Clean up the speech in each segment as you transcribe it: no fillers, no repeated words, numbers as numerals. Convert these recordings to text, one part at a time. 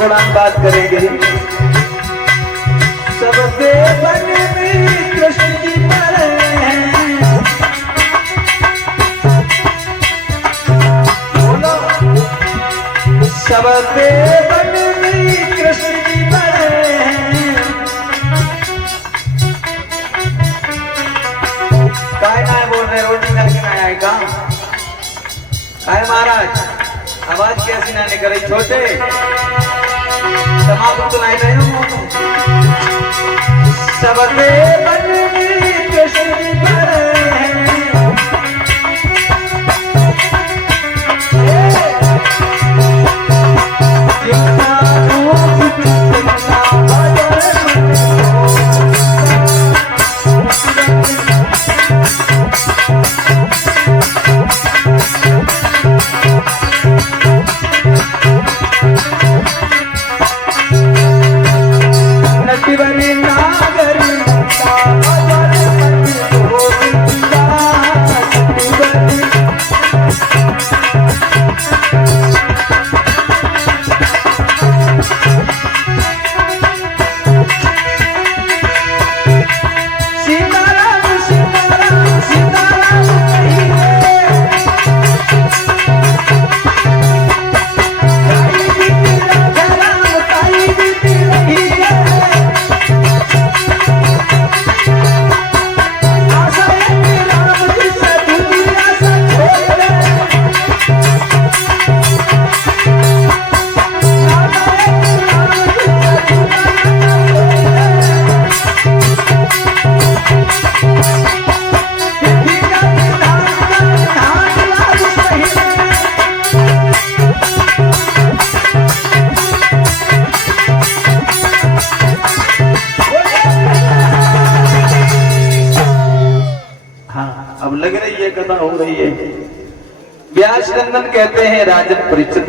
थोड़ा हम बात करेंगे। सबसे बड़े कृष्ण जी पर बोलो, सबसे बड़े कृष्ण जी पर काय ना बोल रहे, रोटी करके ना आएगा काय महाराज, आवाज कैसी ना निकल रही छोटे समाप्त तो नहीं रहे हो। सबसे बड़े कृष्ण जी पर लग रही है कथा हो रही है। व्यास नंदन कहते हैं राजन परीक्षित,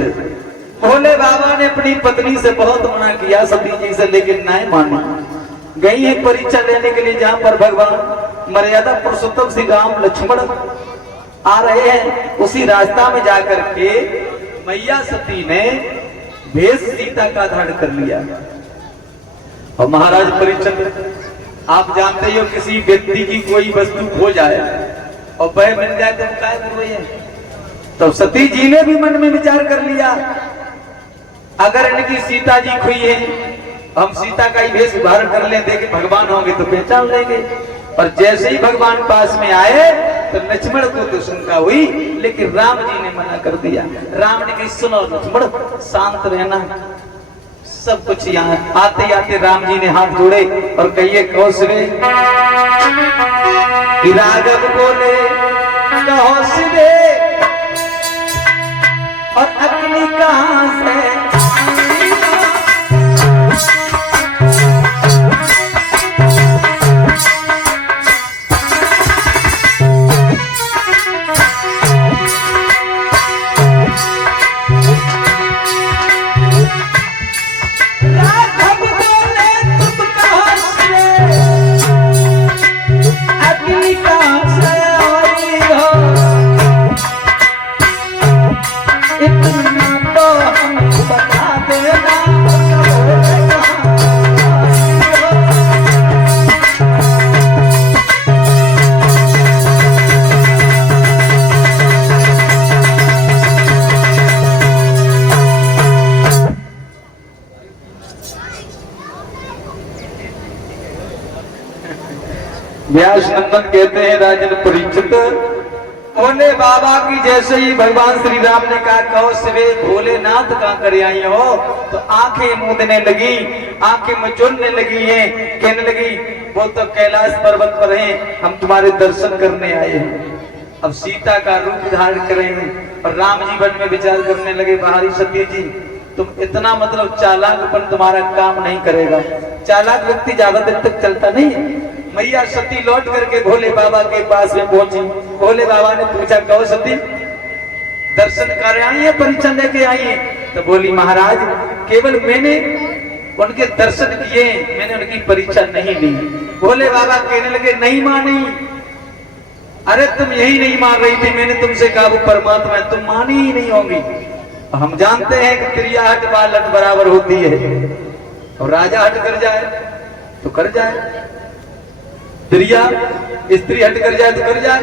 भोले बाबा ने अपनी पत्नी से बहुत मना किया सती जी से, लेकिन नहीं मानी। गई है परीक्षा लेने के लिए जहां पर भगवान मर्यादा पुरुषोत्तम श्री राम लक्ष्मण आ रहे हैं, उसी रास्ता में जाकर के मैया सती ने भेष सीता का धारण कर लिया। और महाराज परीक्षित, आप जानते हो किसी व्यक्ति की कोई वस्तु खो जाए और वह मिल जाए तो क्या कर रही है, तो सती जी ने भी मन में विचार कर लिया, अगर इनकी सीता जी खोई है, हम सीता का ही भेष धारण कर ले, देखे भगवान होंगे तो पहचान लेंगे। और जैसे ही भगवान पास में आए तो लक्ष्मण को तो शंका हुई, लेकिन राम जी ने मना कर दिया। राम ने कही सुनो लक्ष्मण, शांत रहना, सब कुछ यहाँ। आते आते राम जी ने हाथ जोड़े और कहिए कौशले राघव बोले कहो सिरे, और अग्नि कहां से व्यास नंदन कहते हैं राजन परीक्षित, भोले बाबा की जैसे ही भगवान श्री राम ने कहा कहो सवे भोलेनाथ कहां कर आई हो, तो आंखें मूंदने लगी, आंखें मचोलने लगी हैं, कहने लगी वो तो कैलाश पर्वत पर हैं, हम तुम्हारे दर्शन करने आए हैं। अब सीता का रूप धारण करेंगे और राम जी वन में विचार करने लगे, बाहरी सती जी तुम इतना मतलब चालाकपन तुम्हारा काम नहीं करेगा, चालाक व्यक्ति ज्यादा दिन तक चलता नहीं है। मैया सती लौट करके भोले बाबा के पास में पहुंची। भोले बाबा ने पूछा कहो सती दर्शन कर आई है, परीक्षा लेके आई है? तो बोली महाराज केवल मैंने उनके दर्शन किए, मैंने उनकी परीक्षा नहीं ली। भोले बाबा कहने लगे नहीं मानी, अरे तुम यही नहीं मान रही थी, मैंने तुमसे कहा वो परमात्मा है, तुम मानी ही नहीं होंगी। हम जानते हैं कि त्रिया हट बाल हट बराबर होती है, और राजा हट कर जाए तो कर जाए, त्रिया स्त्री हट कर जाए तो कर जाए।